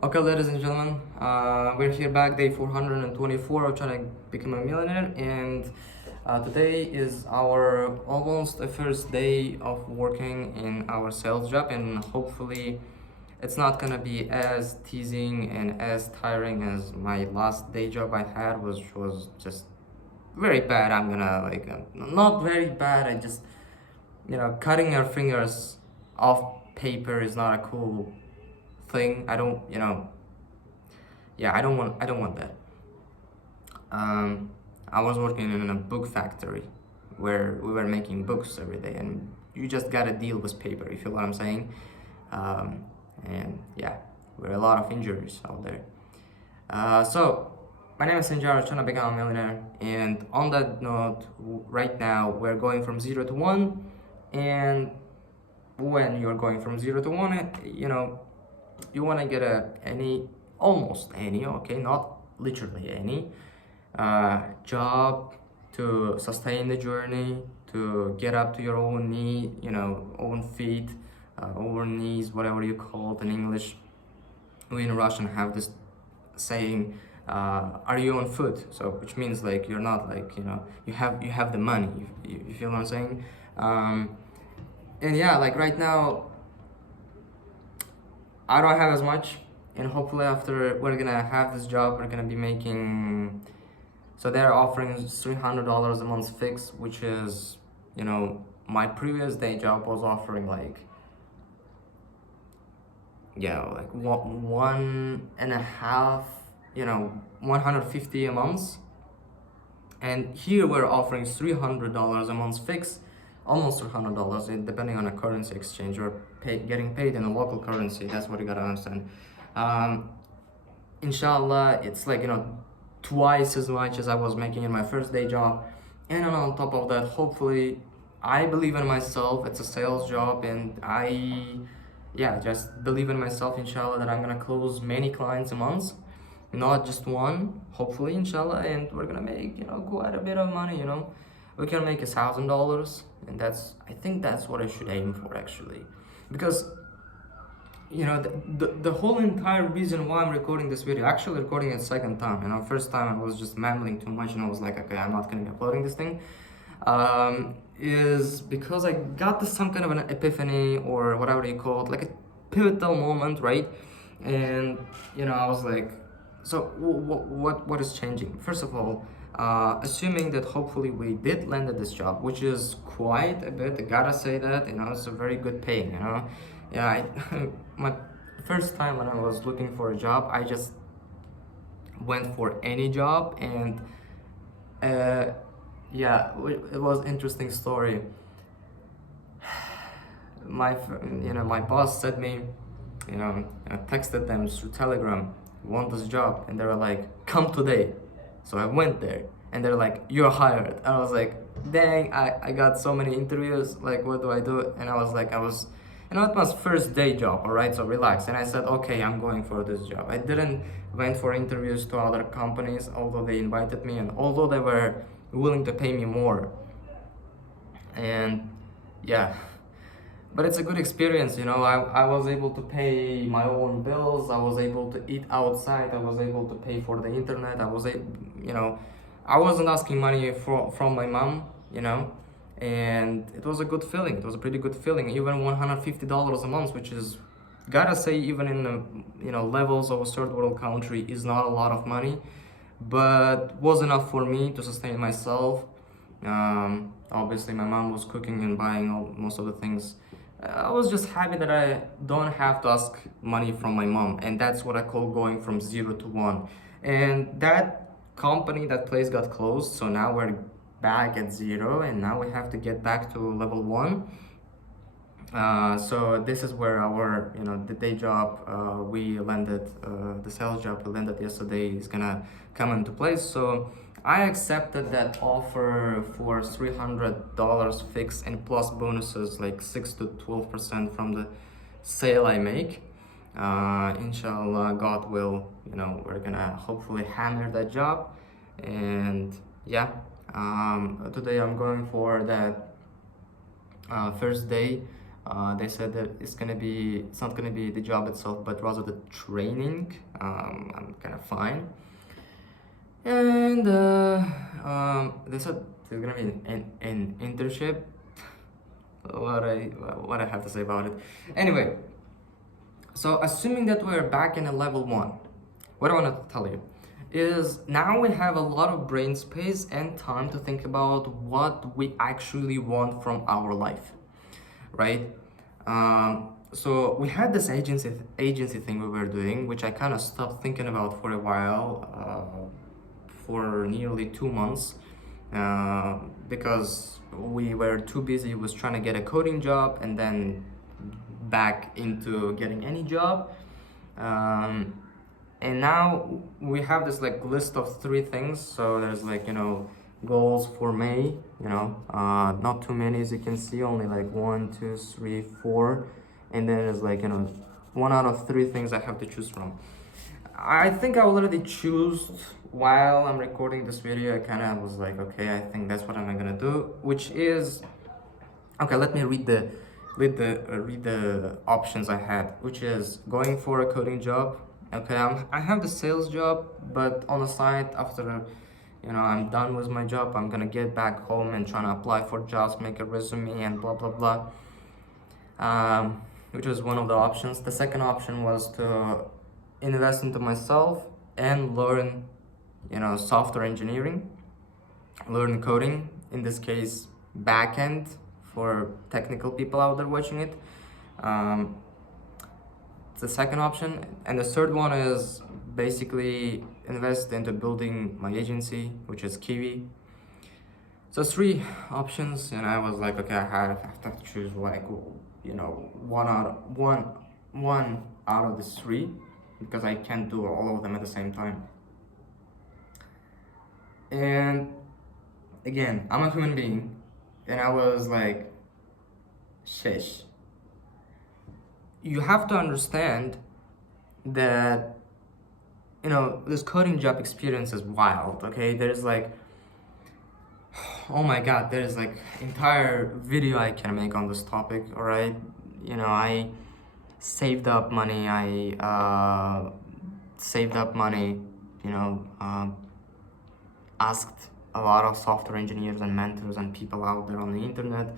Okay, ladies and gentlemen, we're here back, day 424 of trying to become a millionaire, and today is our almost the first day of working in our sales job, and hopefully, it's not gonna be as teasing and as tiring as my last day job I had, which was just very bad. I'm gonna not very bad. I just cutting your fingers off paper is not a cool thing. I don't yeah, I don't want that. um, I was working in a book factory where we were making books every day, and you just gotta deal with paper. You feel what I'm saying? um, and yeah, there were a lot of injuries out there. So my name is Sanjar, trying to become a millionaire, and on that note, right now we're going from 0 to 1. And when you're going from 0 to 1, you want to get almost any, okay, not literally any, job to sustain the journey, to get up to your own knee, own feet, own knees, whatever you call it in English. We in Russian have this saying, are you on foot? So which means like you're not like, you have the money. You feel what I'm saying? And yeah, like right now I don't have as much, and hopefully after we're gonna have this job, we're gonna be making. So they're offering $300 a month fixed, which is, my previous day job was offering like, yeah, like one and a half, 150 a month. And here we're offering $300 a month fixed, almost $300, depending on a currency exchange or getting paid in a local currency. That's what you gotta understand. Um, Inshallah, it's like, twice as much as I was making in my first day job. And on top of that, hopefully, I believe in myself. It's a sales job, and yeah, just believe in myself, inshallah, that I'm gonna close many clients a month, not just one, hopefully, inshallah. And we're gonna make, quite a bit of money. We can make $1,000, and I think that's what I should aim for, actually. Because the whole entire reason why I'm recording this video, actually recording it second time, first time I was just mumbling too much, and I was like, okay, I'm not gonna be uploading this thing, is because I got some kind of an epiphany, or whatever you call it, like a pivotal moment, right? And I was like, so what is changing? First of all, assuming that hopefully we did land at this job, which is quite a bit, I gotta say that, it's a very good paying, yeah. My first time when I was looking for a job, I just went for any job, and yeah, it was interesting story. My boss said me, I texted them through Telegram, want this job, and they were like, come today. So I went there, and they're like, you're hired. And I was like, dang, I got so many interviews, like, what do I do? And it was it was first day job, all right, so relax. And I said, okay, I'm going for this job. I didn't went for interviews to other companies, although they invited me, and although they were willing to pay me more. And yeah, but it's a good experience. I was able to pay my own bills, I was able to eat outside, I was able to pay for the internet, I wasn't asking money from my mom, and it was a good feeling. It was a pretty good feeling. Even $150 a month, which is, gotta say, even in the levels of a third world country, is not a lot of money, but was enough for me to sustain myself. Obviously my mom was cooking and buying most of the things. I was just happy that I don't have to ask money from my mom, and that's what I call going from 0 to 1. And that company, that place got closed, so now we're back at 0, and now we have to get back to level 1. So this is where our, the day job we landed, the sales job we landed yesterday, is gonna come into place. So I accepted that offer for $300 fixed, and plus bonuses like 6 to 12% from the sale I make. Inshallah, God will, we're gonna hopefully hammer that job. And yeah, today I'm going for that first day They said that it's not gonna be the job itself, but rather the training. I'm kind of fine. And they said there's gonna be an internship. What I have to say about it. Anyway, so assuming that we're back in a level 1, what I want to tell you is now we have a lot of brain space and time to think about what we actually want from our life, right? So we had this agency thing we were doing, which I kind of stopped thinking about for a while, for nearly 2 months, because we were too busy with trying to get a coding job and then back into getting any job. And now we have this like list of 3 things. So there's like, goals for May, not too many, as you can see, only like 1, 2, 3, 4. And then there's like, 1 out of 3 things I have to choose from. I think I already choose while I'm recording this video. I kind of was like, okay, I think that's what I'm gonna do, which is, okay, let me read the options I had, which is going for a coding job. Okay, I have the sales job, but on the side, after I'm done with my job, I'm gonna get back home and trying to apply for jobs, make a resume, and blah blah blah. Which was one of the options. The second option was to invest into myself and learn, software engineering, learn coding. In this case, backend for technical people out there watching it. The second option. And the third one is basically invest into building my agency, which is Kiwi. So 3 options, and I was like, okay, I have to choose like, one out of the 3, because I can't do all of them at the same time. And again, I'm a human being, and I was like, shish. You have to understand that, this coding job experience is wild, okay? There's like, oh my god, there's like entire video I can make on this topic, all right? I saved up money, asked a lot of software engineers and mentors and people out there on the internet.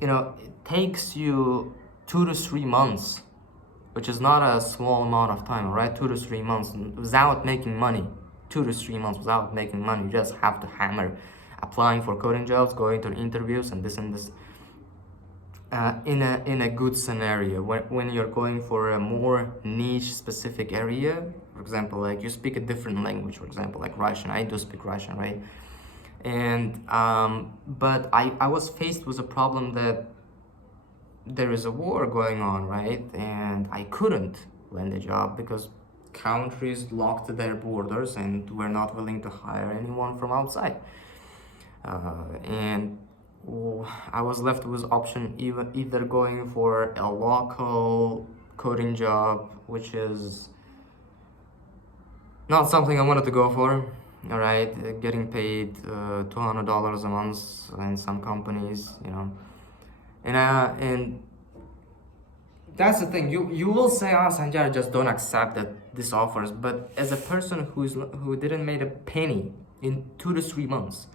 It takes you 2 to 3 months, which is not a small amount of time, right? 2 to 3 months without making money. 2 to 3 months without making money. You just have to hammer applying for coding jobs, going to interviews, and this. In a good scenario, when you're going for a more niche specific area, for example, like you speak a different language, for example, like Russian. I do speak Russian, right? And but I was faced with a problem that there is a war going on, right? And I couldn't land a job because countries locked their borders and were not willing to hire anyone from outside. And I was left with option either going for a local coding job, which is not something I wanted to go for. All right, getting paid $200 a month in some companies, and that's the thing. You will say, Sanjar, just don't accept these offers. But as a person who didn't make a penny in 2 to 3 months,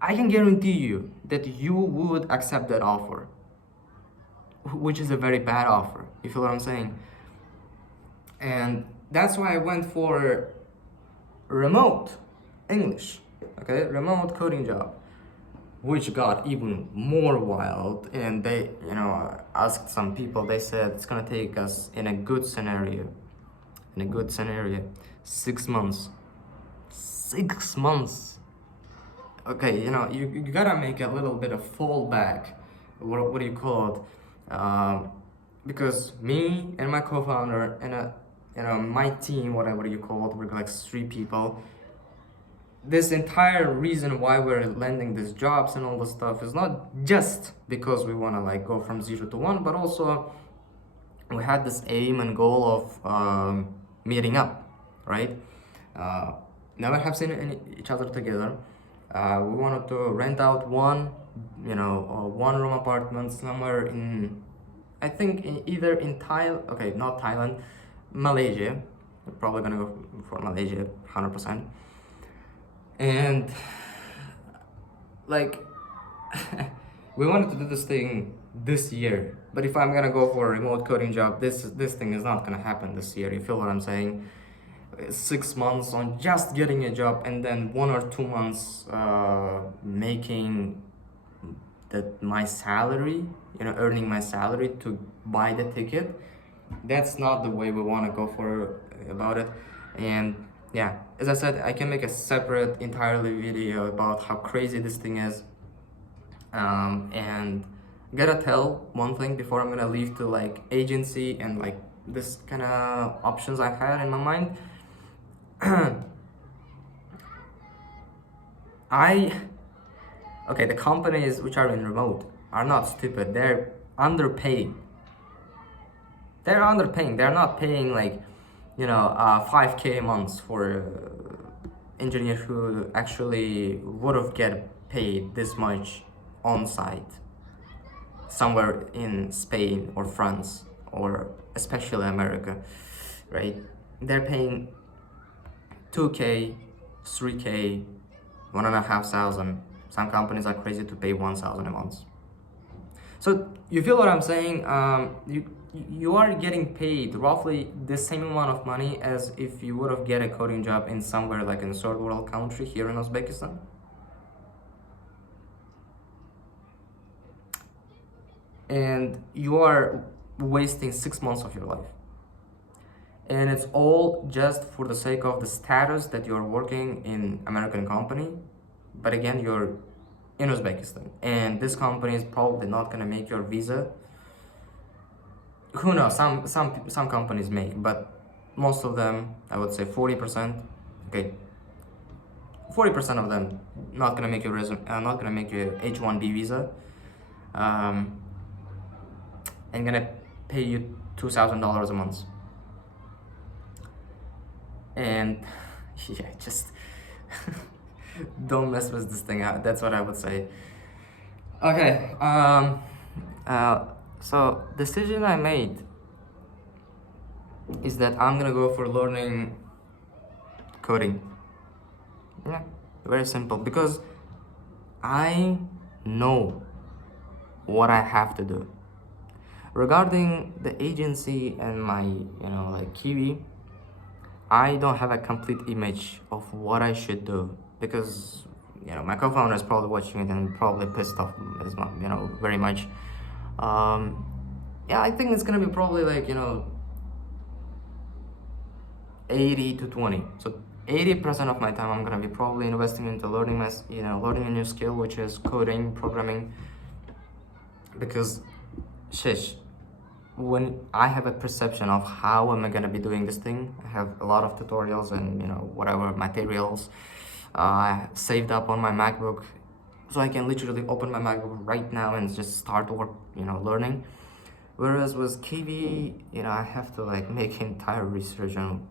I can guarantee you that you would accept that offer, which is a very bad offer. You feel what I'm saying? And that's why I went for remote English, okay, remote coding job, which got even more wild. And they, asked some people. They said it's gonna take us in a good scenario, 6 months. 6 months. Okay, you gotta make a little bit of fallback. What do you call it? Because me and my co-founder and my team, whatever you call it, we're like 3 people. This entire reason why we're landing these jobs and all this stuff is not just because we want to like go from 0 to 1, but also we had this aim and goal of meeting up, right? Never have seen each other together. We wanted to rent out one one room apartment somewhere in, I think either in Thailand, okay, not Thailand, Malaysia. We're probably gonna go for Malaysia, 100%. And like, we wanted to do this thing this year, but if I'm gonna go for a remote coding job, this thing is not gonna happen this year. You feel what I'm saying? 6 months on just getting a job, and then 1 or 2 months making that my salary, earning my salary to buy the ticket. That's not the way we want to go for about it. And yeah, as I said, I can make a separate entirely video about how crazy this thing is. And gotta tell one thing before I'm gonna leave to like agency and like this kind of options I had in my mind. Okay, the companies which are in remote are not stupid. They're underpaying. They're underpaying. They're not paying like, 5K a month for engineer who actually would have get paid this much on site somewhere in Spain or France or especially America, right? They're paying 2K, 3K, 1,500. Some companies are crazy to pay 1,000 a month. So you feel what I'm saying? You are getting paid roughly the same amount of money as if you would have get a coding job in somewhere like in a third world country here in Uzbekistan. And you are wasting 6 months of your life. And it's all just for the sake of the status that you're working in American company. But again, you're in Uzbekistan, and this company is probably not gonna make your visa. Who knows? Some companies make, but most of them, I would say 40%. Okay, 40% of them not gonna make your not gonna make your H1B visa, and gonna pay you $2,000 a month. And yeah, just don't mess with this thing out. That's what I would say. Okay. So decision I made is that I'm gonna go for learning coding. Yeah, very simple, because I know what I have to do. Regarding the agency and my, like Kiwi, I don't have a complete image of what I should do, because my co-founder is probably watching it and probably pissed off as well, very much. Yeah, I think it's gonna be probably like 80 to 20. So 80% of my time I'm gonna be probably investing into learning learning a new skill, which is coding, programming, because when I have a perception of how am I gonna be doing this thing, I have a lot of tutorials and whatever materials saved up on my MacBook, so I can literally open my MacBook right now and just start work, learning. Whereas with Kiwi, I have to like make entire research on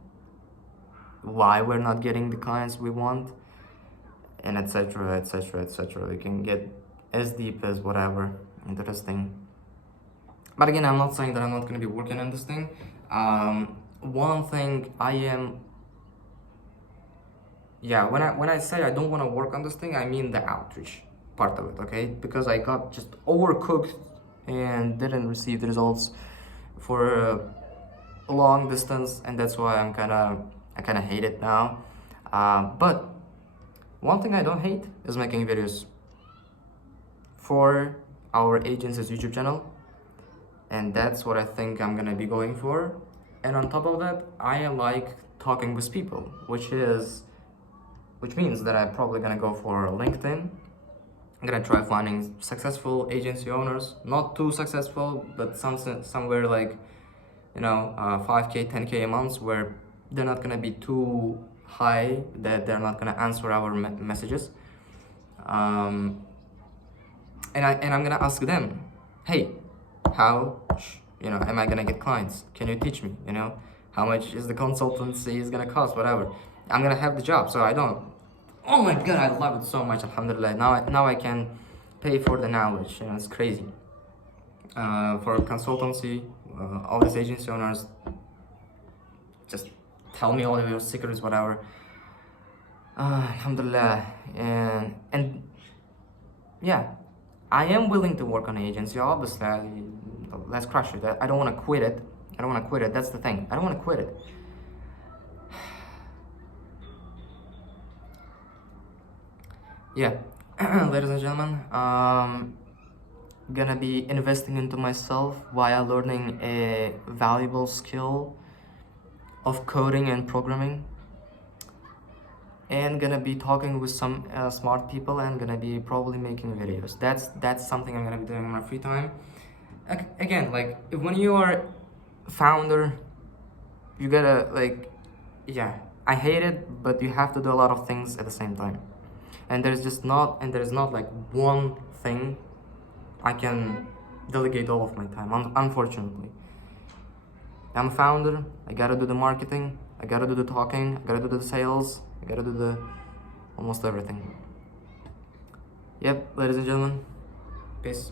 why we're not getting the clients we want, and etc, etc, etc. We can get as deep as whatever into this thing. But again, I'm not saying that I'm not going to be working on this thing. One thing I am, when I say I don't want to work on this thing, I mean the outreach part of it, okay? Because I got just overcooked and didn't receive the results for a long distance, and that's why I kind of hate it now. But one thing I don't hate is making videos for our agency's YouTube channel. And that's what I think I'm gonna be going for. And on top of that, I like talking with people, which means that I'm probably gonna go for LinkedIn. I'm gonna try finding successful agency owners, not too successful, but somewhere like 5K, 10K a month, where they're not gonna be too high that they're not gonna answer our messages. And I'm gonna ask them, hey, how am I gonna get clients? Can you teach me? How much is the consultancy is gonna cost? Whatever. I'm gonna have the job, so I don't. Oh my god, I love it so much. Alhamdulillah. Now I can pay for the knowledge. You know, it's crazy. For consultancy, all these agency owners just tell me all of your secrets, whatever. Alhamdulillah. And yeah, I am willing to work on agency. Obviously, let's crush it. I don't want to quit it. I don't want to quit it. That's the thing. I don't want to quit it. Yeah, ladies and gentlemen, gonna be investing into myself while learning a valuable skill of coding and programming, and gonna be talking with some smart people, and gonna be probably making videos. That's something I'm gonna be doing in my free time. Again, like when you are founder, you gotta yeah, I hate it, but you have to do a lot of things at the same time, and there's not like one thing I can delegate all of my time. Unfortunately, I'm a founder. I gotta do the marketing, I gotta do the talking, I gotta do the sales, I gotta do the almost everything. Yep, ladies and gentlemen, peace.